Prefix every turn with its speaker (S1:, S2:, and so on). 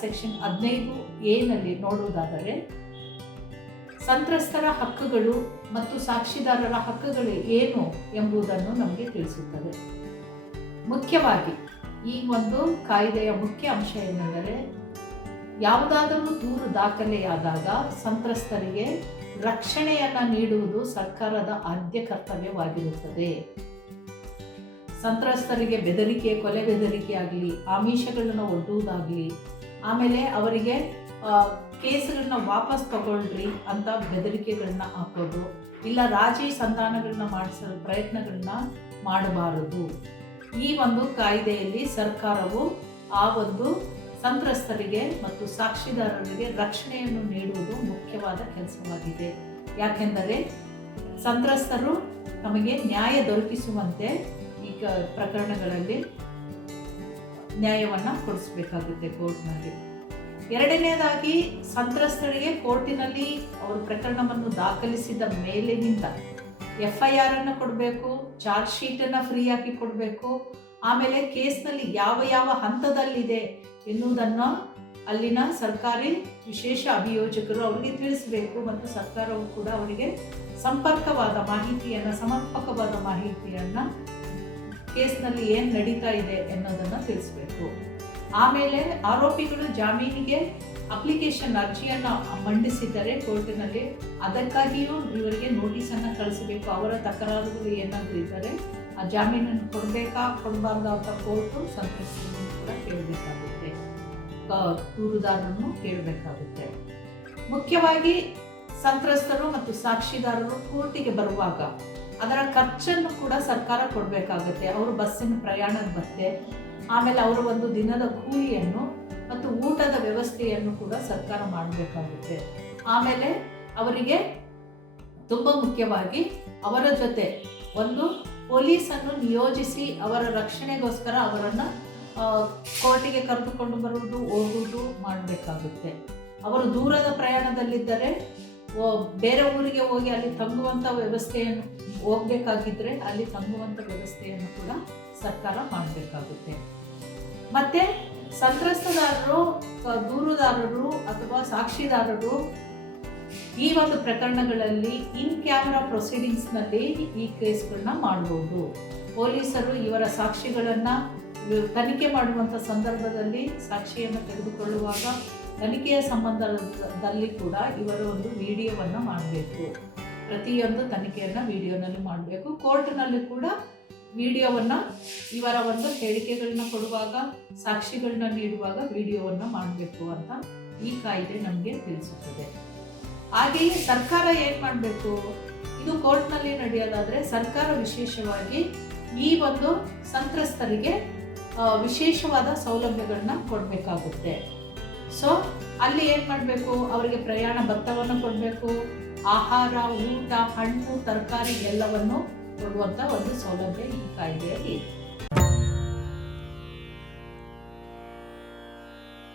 S1: Section ಹದಿನೈದು ಎನಲ್ಲಿ ನೋಡುವುದಾದರೆ, ಸಂತ್ರಸ್ತರ ಹಕ್ಕುಗಳು ಮತ್ತು ಸಾಕ್ಷಿದಾರರ ಹಕ್ಕುಗಳು ಏನು ಎಂಬುದನ್ನು ನಮಗೆ ತಿಳಿಸುತ್ತದೆ. ಮುಖ್ಯವಾಗಿ ಈ ಒಂದು ಕಾಯ್ದೆಯ ಮುಖ್ಯ ಅಂಶ ಏನೆಂದರೆ, ಯಾವುದಾದರೂ ದೂರು ದಾಖಲೆಯಾದಾಗ ಸಂತ್ರಸ್ತರಿಗೆ ರಕ್ಷಣೆಯನ್ನು ನೀಡುವುದು ಸರ್ಕಾರದ ಆದ್ಯ ಕರ್ತವ್ಯವಾಗಿರುತ್ತದೆ. ಸಂತ್ರಸ್ತರಿಗೆ ಬೆದರಿಕೆ, ಕೊಲೆ ಬೆದರಿಕೆ ಆಗಲಿ, ಆಮಿಷಗಳನ್ನು ಒಡ್ಡುವುದಾಗಲಿ ಆಮೇಲೆ ಅವರಿಗೆ ಕೇಸುಗಳನ್ನ ವಾಪಸ್ ತಗೊಳ್ರಿ ಅಂತ ಬೆದರಿಕೆಗಳನ್ನ ಹಾಕೋದು, ಇಲ್ಲ ರಾಜಿ ಸಂತಾನಗಳನ್ನ ಮಾಡಿಸಲು ಪ್ರಯತ್ನಗಳನ್ನ ಮಾಡಬಾರದು. ಈ ಒಂದು ಕಾಯ್ದೆಯಲ್ಲಿ ಸರ್ಕಾರವು ಆ ಒಂದು ಸಂತ್ರಸ್ತರಿಗೆ ಮತ್ತು ಸಾಕ್ಷಿದಾರರಿಗೆ ರಕ್ಷಣೆಯನ್ನು ನೀಡುವುದು ಮುಖ್ಯವಾದ ಕೆಲಸವಾಗಿದೆ. ಯಾಕೆಂದರೆ ಸಂತ್ರಸ್ತರು ನಮಗೆ ನ್ಯಾಯ ದೊರಕಿಸುವಂತೆ ಪ್ರಕರಣಗಳಲ್ಲಿ ನ್ಯಾಯವನ್ನು ಕೊಡಿಸಬೇಕಾಗುತ್ತೆ ಕೋರ್ಟ್ನಲ್ಲಿ. ಎರಡನೇದಾಗಿ, ಸಂತ್ರಸ್ತರಿಗೆ ಕೋರ್ಟಿನಲ್ಲಿ ಅವರು ಪ್ರಕರಣವನ್ನು ದಾಖಲಿಸಿದ ಮೇಲಿನಿಂದ ಎಫ್ ಐ ಆರ್ ಅನ್ನು ಕೊಡಬೇಕು, ಚಾರ್ಜ್ ಶೀಟನ್ನು ಫ್ರೀ ಆಗಿ ಕೊಡಬೇಕು, ಆಮೇಲೆ ಕೇಸ್ನಲ್ಲಿ ಯಾವ ಯಾವ ಹಂತದಲ್ಲಿದೆ ಎನ್ನುವುದನ್ನು ಅಲ್ಲಿನ ಸರ್ಕಾರಿ ವಿಶೇಷ ಅಭಿಯೋಜಕರು ಅವರಿಗೆ ತಿಳಿಸಬೇಕು ಮತ್ತು ಸರ್ಕಾರವು ಕೂಡ ಅವರಿಗೆ ಸಂಪರ್ಕವಾದ ಮಾಹಿತಿಯನ್ನು, ಸಮರ್ಪಕವಾದ ಮಾಹಿತಿಯನ್ನು ಕೇಸ್ನಲ್ಲಿ ಏನು ನಡೀತಾ ಇದೆ ಅನ್ನೋದನ್ನ ತಿಳಿಸ್ಬೇಕು. ಆಮೇಲೆ ಆರೋಪಿಗಳು ಜಾಮೀನಿಗೆ ಅಪ್ಲಿಕೇಶನ್ ಅರ್ಜಿಯನ್ನು ಮಂಡಿಸಿದರೆ ಕೋರ್ಟಿನಲ್ಲಿ. ಅದಕ್ಕಾಗಿಯೂ ಇವರಿಗೆ ನೋಟಿಸನ್ನು ಕಳಿಸಬೇಕು. ಅವರ ತಕರಾರುಗಳು ಏನಾದರೂ ಇದ್ದಾರೆ ಆ ಜಾಮೀನನ್ನು ಕೊಡಬೇಕಾ, ಕೊಡಬಾರ್ದು ಅಂತ ಕೋರ್ಟು ಸಂತ್ರಸ್ತರನ್ನು ಕೂಡ ಕೇಳಬೇಕಾಗುತ್ತೆ. ದೂರುದಾರರನ್ನು ಕೇಳಬೇಕಾಗುತ್ತೆ. ಮುಖ್ಯವಾಗಿ ಸಂತ್ರಸ್ತರು ಮತ್ತು ಸಾಕ್ಷಿದಾರರು ಕೋರ್ಟಿಗೆ ಬರುವಾಗ ಅದರ ಖರ್ಚನ್ನು ಕೂಡ ಸರ್ಕಾರ ಕೊಡಬೇಕಾಗುತ್ತೆ. ಅವರು ಬಸ್ಸಿನ ಪ್ರಯಾಣದ ಬಗ್ಗೆ, ಆಮೇಲೆ ಅವರ ಒಂದು ದಿನದ ಕೂಲಿಯನ್ನು ಮತ್ತು ಊಟದ ವ್ಯವಸ್ಥೆಯನ್ನು ಕೂಡ ಸರ್ಕಾರ ಮಾಡಬೇಕಾಗುತ್ತೆ. ಆಮೇಲೆ ಅವರಿಗೆ ತುಂಬ ಮುಖ್ಯವಾಗಿ ಅವರ ಜೊತೆ ಒಂದು ಪೊಲೀಸನ್ನು ನಿಯೋಜಿಸಿ ಅವರ ರಕ್ಷಣೆಗೋಸ್ಕರ ಅವರನ್ನು ಕೋರ್ಟಿಗೆ ಕರೆದುಕೊಂಡು ಬರುವುದು, ಹೋಗುವುದು ಮಾಡಬೇಕಾಗುತ್ತೆ. ಅವರು ದೂರದ ಪ್ರಯಾಣದಲ್ಲಿದ್ದರೆ ಬೇರೆ ಊರಿಗೆ ಹೋಗಿ ಅಲ್ಲಿ ತಂಗುವಂಥ ವ್ಯವಸ್ಥೆಯನ್ನು ಹೋಗ್ಬೇಕಾಗಿದ್ರೆ ಅಲ್ಲಿ ತಂಗುವಂಥ ವ್ಯವಸ್ಥೆಯನ್ನು ಕೂಡ ಸರ್ಕಾರ ಮಾಡಬೇಕಾಗುತ್ತೆ. ಮತ್ತೆ ಸಂತ್ರಸ್ತದಾರರು ದೂರುದಾರರು ಅಥವಾ ಸಾಕ್ಷಿದಾರರು ಈ ಒಂದು ಪ್ರಕರಣಗಳಲ್ಲಿ ಇನ್ ಕ್ಯಾಮ್ರಾ ಪ್ರೊಸೀಡಿಂಗ್ಸ್ನಲ್ಲಿ ಈ ಕೇಸ್ಗಳನ್ನ ಮಾಡಬಹುದು ಪೊಲೀಸರು ಇವರ ಸಾಕ್ಷಿಗಳನ್ನು ತನಿಖೆ ಮಾಡುವಂಥ ಸಂದರ್ಭದಲ್ಲಿ ಸಾಕ್ಷಿಯನ್ನು ತೆಗೆದುಕೊಳ್ಳುವಾಗ ತನಿಖೆಯ ಸಂಬಂಧದಲ್ಲಿ ಕೂಡ ಇವರ ಒಂದು ವಿಡಿಯೋವನ್ನು ಮಾಡಬೇಕು. ಪ್ರತಿಯೊಂದು ತನಿಖೆಯನ್ನು ವಿಡಿಯೋನಲ್ಲಿ ಮಾಡಬೇಕು. ಕೋರ್ಟ್ನಲ್ಲಿ ಕೂಡ ವಿಡಿಯೋವನ್ನು ಇವರ ಒಂದು ಹೇಳಿಕೆಗಳನ್ನ ಕೊಡುವಾಗ, ಸಾಕ್ಷಿಗಳನ್ನ ನೀಡುವಾಗ ವಿಡಿಯೋವನ್ನು ಮಾಡಬೇಕು ಅಂತ ಈ ಕಾಯ್ದೆ ನಮಗೆ ತಿಳಿಸುತ್ತದೆ. ಹಾಗೆಯೇ ಸರ್ಕಾರ ಏನು ಮಾಡಬೇಕು? ಇದು ಕೋರ್ಟ್ನಲ್ಲಿ ನಡೆಯೋದಾದರೆ ಸರ್ಕಾರ ವಿಶೇಷವಾಗಿ ಈ ಒಂದು ಸಂತ್ರಸ್ತರಿಗೆ ವಿಶೇಷವಾದ ಸೌಲಭ್ಯಗಳನ್ನ ಕೊಡಬೇಕಾಗುತ್ತೆ. ಸೊ ಅಲ್ಲಿ ಏನು ಮಾಡಬೇಕು? ಅವರಿಗೆ ಪ್ರಯಾಣ ಭತ್ತವನ್ನು ಕೊಡಬೇಕು. ಆಹಾರ ಊಟ ಹಣ್ಣು ತರಕಾರಿ ಎಲ್ಲವನ್ನು ಕೊಡುವಂಥ ಒಂದು ಸೌಲಭ್ಯ ಈ ಕಾಯ್ದೆಯಲ್ಲಿ ಇದೆ.